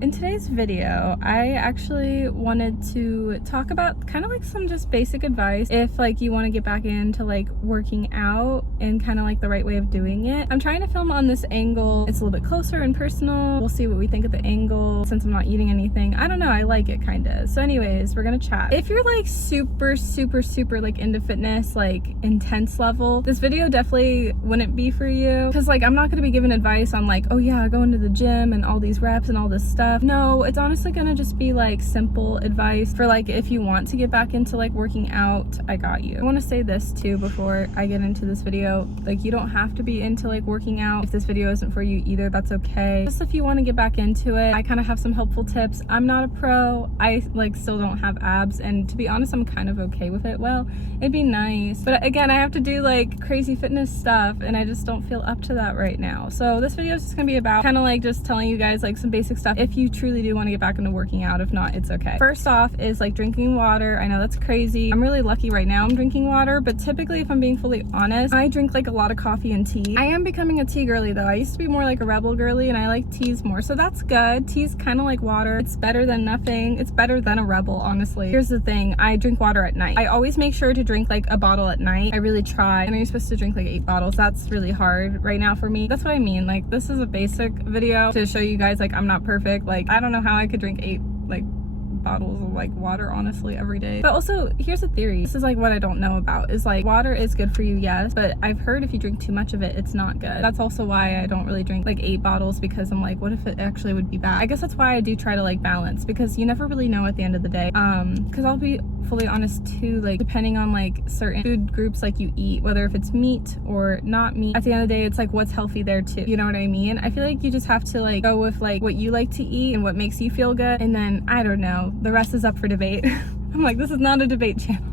In today's video, I actually wanted to talk about kind of like some just basic advice if like you want to get back into like working out and kind of like the right way of doing it. I'm trying to film on this angle. It's a little bit closer and personal. We'll see what we think of the angle since I'm not eating anything. I don't know, I like it kind of. So anyways, we're gonna chat. If you're like super like into fitness, like intense level, this video definitely wouldn't be for you, because like I'm not gonna be giving advice on like, oh yeah, go into the gym and all these reps and all this stuff. No, it's honestly gonna just be like simple advice for like if you want to get back into like working out. I got you. I want to say this too before I get into this video, like you don't have to be into like working out. If this video isn't for you either, that's okay. Just if you want to get back into it, I kind of have some helpful tips. I'm not a pro. I like still don't have abs, and to be honest, I'm kind of okay with it. Well, it'd be nice, but again, I have to do like crazy fitness stuff and I just don't feel up to that right now. So this video is just gonna be about kind of like just telling you guys like some basic stuff if you truly do want to get back into working out. If not, it's okay. First off is like drinking water. I know that's crazy. I'm really lucky right now I'm drinking water, but typically if I'm being fully honest, I drink like a lot of coffee and tea. I am becoming a tea girly though. I used to be more like a rebel girly and I like teas more, so that's good. Tea's kind of like water. It's better than nothing. It's better than a rebel, honestly. Here's the thing, I drink water at night. I always make sure to drink like a bottle at night. I really try. I know you're supposed to drink like 8 bottles. That's really hard right now for me. That's what I mean. Like this is a basic video to show you guys like I'm not perfect. Like I don't know how I could drink 8 like bottles of like water honestly every day. But also here's a theory, this is like what I don't know about, is like water is good for you, yes, but I've heard if you drink too much of it, it's not good. That's also why I don't really drink like 8 bottles, because I'm like, what if it actually would be bad? I guess that's why I do try to like balance, because you never really know at the end of the day. Because I'll be fully honest too, like depending on like certain food groups like you eat, whether if it's meat or not meat, at the end of the day it's like what's healthy there too, you know what I mean? I feel like you just have to like go with like what you like to eat and what makes you feel good, and then I don't know, the rest is up for debate. I'm like, this is not a debate channel.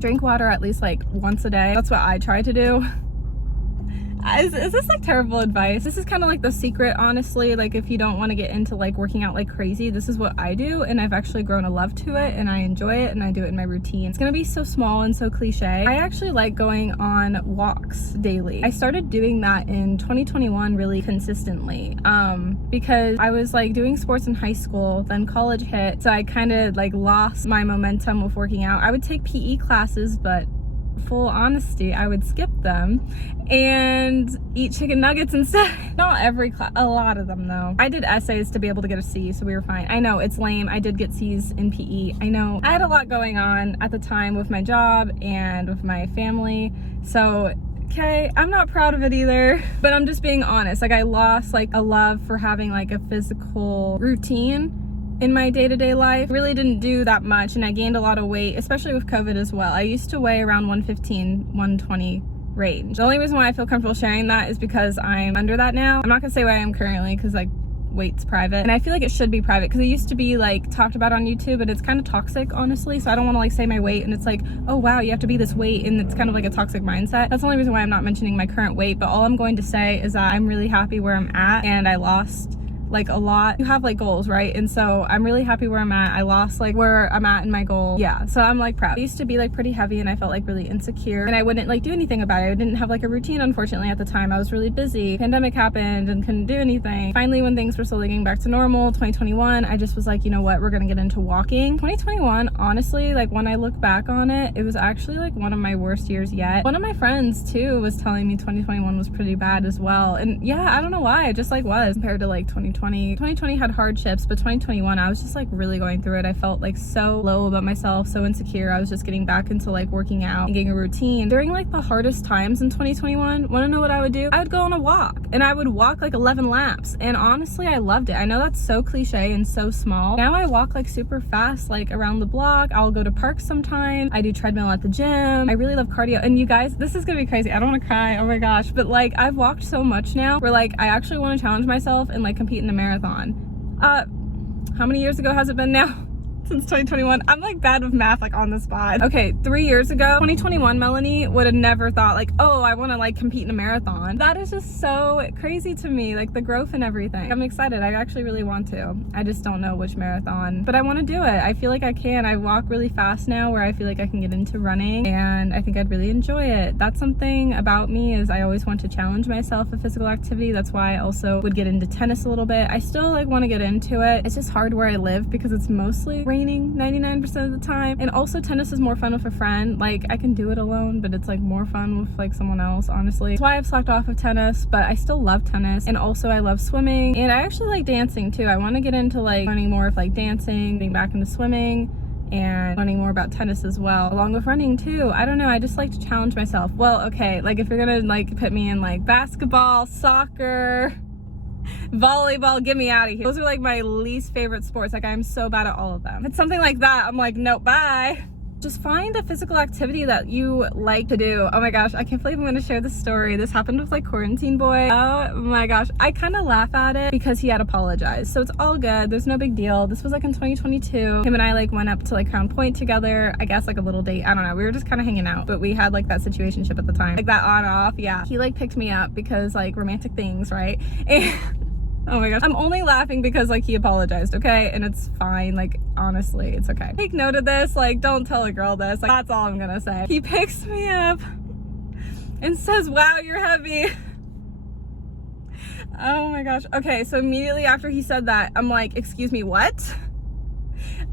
Drink water at least like once a day. That's what I try to do. Is this like terrible advice? This is kind of like the secret, honestly. Like if you don't want to get into like working out like crazy, this is what I do, and I've actually grown a love to it and I enjoy it and I do it in my routine. It's gonna be so small and so cliche. I actually like going on walks daily. I started doing that in 2021 really consistently because I was like doing sports in high school, then college hit, so I kind of like lost my momentum with working out. I would take PE classes, but full honesty, I would skip them and eat chicken nuggets instead. Not every class, a lot of them though. I did essays to be able to get a C, so we were fine. I know it's lame. I did get C's in PE. I know I had a lot going on at the time with my job and with my family, so okay, I'm not proud of it either, but I'm just being honest. Like I lost like a love for having like a physical routine in my day-to-day life. Really didn't do that much, and I gained a lot of weight, especially with COVID as well. I used to weigh around 115, 120 range. The only reason why I feel comfortable sharing that is because I'm under that now. I'm not gonna say where I am currently because like weight's private, and I feel like it should be private because it used to be like talked about on YouTube, and it's kind of toxic honestly, so I don't want to like say my weight and it's like, oh wow, you have to be this weight, and it's kind of like a toxic mindset. That's the only reason why I'm not mentioning my current weight, but all I'm going to say is that I'm really happy where I'm at, and I lost like a lot. You have like goals, right? And so I'm really happy where I'm at. I lost like where I'm at in my goal. Yeah, so I'm like proud. I used to be like pretty heavy and I felt like really insecure, and I wouldn't like do anything about it. I didn't have like a routine, unfortunately, at the time. I was really busy. Pandemic happened and couldn't do anything. Finally, when things were slowly getting back to normal, 2021, I just was like, you know what, we're gonna get into walking. 2021, honestly, like when I look back on it, it was actually like one of my worst years yet. One of my friends too was telling me 2021 was pretty bad as well, and yeah, I don't know why, it just like was compared to like 2020. 2020 had hardships, but 2021 I was just like really going through it. I felt like so low about myself, so insecure. I was just getting back into like working out and getting a routine. During like the hardest times in 2021, want to know what I would do? I would go on a walk, and I would walk like 11 laps, and honestly I loved it. I know that's so cliche and so small. Now I walk like super fast, like around the block. I'll go to parks sometimes. I do treadmill at the gym. I really love cardio, and you guys, this is gonna be crazy. I don't want to cry, oh my gosh, but like I've walked so much now where like I actually want to challenge myself and like compete in a marathon. How many years ago has it been now? since 2021. I'm like bad with math, like on the spot. Okay, 3 years ago, 2021 Melanie would have never thought like, oh, I want to like compete in a marathon. That is just so crazy to me, like the growth and everything. I'm excited. I actually really want to. I just don't know which marathon, but I want to do it. I feel like I can. I walk really fast now where I feel like I can get into running, and I think I'd really enjoy it. That's something about me, is I always want to challenge myself with physical activity. That's why I also would get into tennis a little bit. I still like want to get into it. It's just hard where I live because it's mostly raining 99% of the time, and also tennis is more fun with a friend. Like I can do it alone, but it's like more fun with like someone else, honestly. That's why I've slacked off of tennis, but I still love tennis, and also I love swimming, and I actually like dancing too. I want to get into like learning more of like dancing, getting back into swimming, and learning more about tennis as well, along with running too. I don't know, I just like to challenge myself. Well, okay, like if you're gonna like put me in like basketball, soccer, volleyball, get me out of here. Those are like my least favorite sports. Like I'm so bad at all of them. If it's something like that, I'm like, nope, bye. Just find a physical activity that you like to do. Oh my gosh, I can't believe I'm gonna share this story. This happened with like Quarantine Boy. Oh my gosh, I kind of laugh at it because he had apologized, so it's all good. There's no big deal. This was like in 2022. Him and I like went up to like Crown Point together. I guess like a little date. I don't know. We were just kind of hanging out, but we had like that situationship at the time, like that on off. Yeah, he like picked me up because like romantic things, right? And oh my gosh, I'm only laughing because like he apologized, okay? And it's fine, like honestly, it's okay. Take note of this, like don't tell a girl this, like that's all I'm gonna say. He picks me up and says, wow, you're heavy. Oh my gosh. Okay, so immediately after he said that, I'm like, excuse me, what?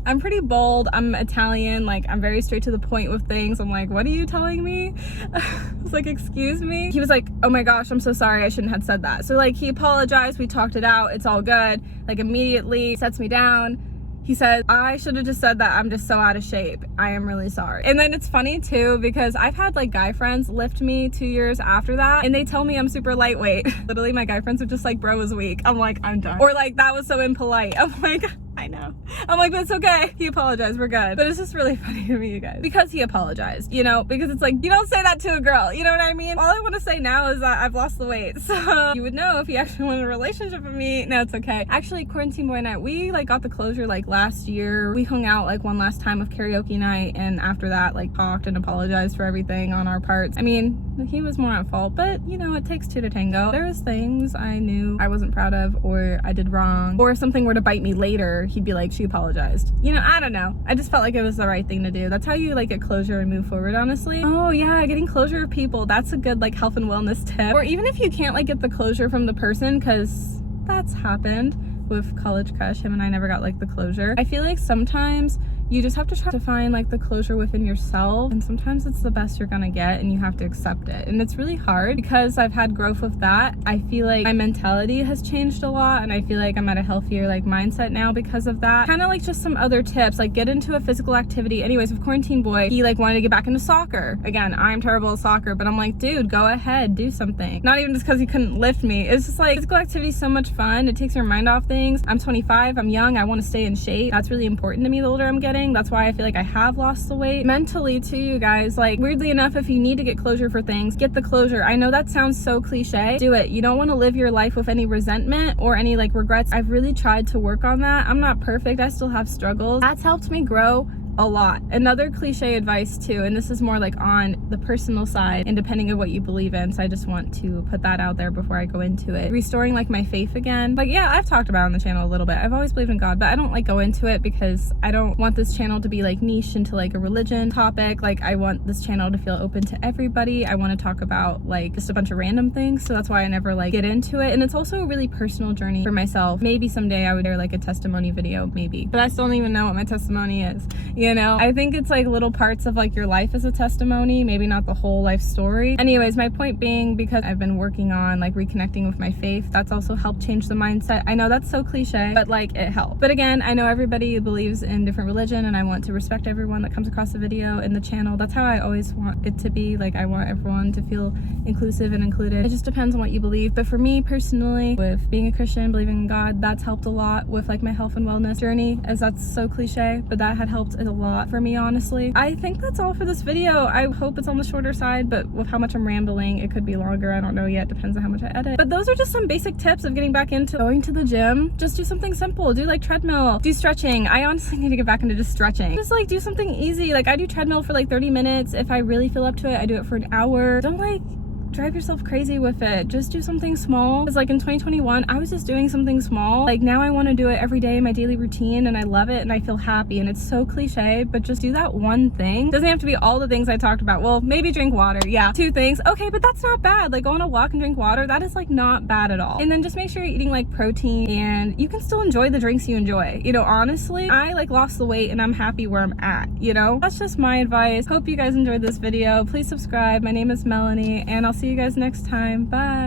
I'm pretty bold. I'm Italian. Like, I'm very straight to the point with things. I'm like, what are you telling me? I was like, excuse me? He was like, oh my gosh, I'm so sorry. I shouldn't have said that. So like, he apologized. We talked it out. It's all good. Like immediately sets me down. He said, I should have just said that I'm just so out of shape. I am really sorry. And then it's funny too, because I've had like guy friends lift me 2 years after that, and they tell me I'm super lightweight. Literally my guy friends are just like, bro was weak. I'm like, I'm done. Or like, that was so impolite. I'm like, I know. I'm like, but it's okay. He apologized. We're good. But it's just really funny to me, you guys, because he apologized, you know, because it's like, you don't say that to a girl. You know what I mean? All I want to say now is that I've lost the weight. So you would know if he actually wanted a relationship with me. No, it's okay. Actually, Quarantine Boy night, we like got the closure like last year. We hung out like one last time with karaoke night, and after that like talked and apologized for everything on our parts. I mean, he was more at fault, but you know, it takes two to tango. There was things I knew I wasn't proud of, or I did wrong, or if something were to bite me later, he'd be like, she apologized. You know, I don't know. I just felt like it was the right thing to do. That's how you like get closure and move forward, honestly. Oh yeah, getting closure of people. That's a good like health and wellness tip. Or even if you can't like get the closure from the person, because that's happened with College Crush. Him and I never got like the closure. I feel like sometimes you just have to try to find like the closure within yourself, and sometimes it's the best you're gonna get and you have to accept it. And it's really hard because I've had growth with that. I feel like my mentality has changed a lot, and I feel like I'm at a healthier like mindset now because of that. Kind of like just some other tips, like get into a physical activity. Anyways, with Quarantine Boy, he like wanted to get back into soccer. Again, I'm terrible at soccer, but I'm like, dude, go ahead, do something. Not even just because he couldn't lift me. It's just like physical activity is so much fun. It takes your mind off things. I'm 25, I'm young, I want to stay in shape. That's really important to me the older I'm getting. That's why I feel like I have lost the weight. Mentally too, you guys, like weirdly enough, if you need to get closure for things, get the closure. I know that sounds so cliche. Do it. You don't want to live your life with any resentment or any like regrets. I've really tried to work on that. I'm not perfect. I still have struggles. That's helped me grow a lot. Another cliche advice too, and this is more like on the personal side and depending on what you believe in, so I just want to put that out there before I go into it. Restoring like my faith again. Like yeah, I've talked about it on the channel a little bit. I've always believed in God, but I don't like go into it because I don't want this channel to be like niche into like a religion topic. Like I want this channel to feel open to everybody. I want to talk about like just a bunch of random things, so that's why I never like get into it. And it's also a really personal journey for myself. Maybe someday I would share like a testimony video, maybe, but I still don't even know what my testimony is. You know, I think it's like little parts of like your life as a testimony, maybe not the whole life story. Anyways, my point being, because I've been working on like reconnecting with my faith, that's also helped change the mindset. I know that's so cliche, but like it helped. But again, I know everybody believes in different religion, and I want to respect everyone that comes across the video and the channel. That's how I always want it to be. Like I want everyone to feel inclusive and included. It just depends on what you believe. But for me personally, with being a Christian, believing in God, that's helped a lot with like my health and wellness journey, as that's so cliche, but that had helped a lot for me, honestly. I think that's all for this video. I hope it's on the shorter side, but with how much I'm rambling, it could be longer. I don't know yet. Depends on how much I edit. But those are just some basic tips of getting back into going to the gym. Just do something simple. Do like treadmill, do stretching. I honestly need to get back into just stretching. Just like do something easy. Like I do treadmill for like 30 minutes. If I really feel up to it, I do it for an hour. Don't like drive yourself crazy with it. Just do something small. Because like in 2021, I was just doing something small. Like now I want to do it every day in my daily routine, and I love it and I feel happy, and it's so cliche, but just do that one thing. Doesn't have to be all the things I talked about. Well, maybe drink water. Yeah, 2 things. Okay, but that's not bad. Like go on a walk and drink water. That is like not bad at all. And then just make sure you're eating like protein, and you can still enjoy the drinks you enjoy. You know, honestly, I like lost the weight and I'm happy where I'm at, you know? That's just my advice. Hope you guys enjoyed this video. Please subscribe. My name is Melanie, and I'll see you guys next time. Bye.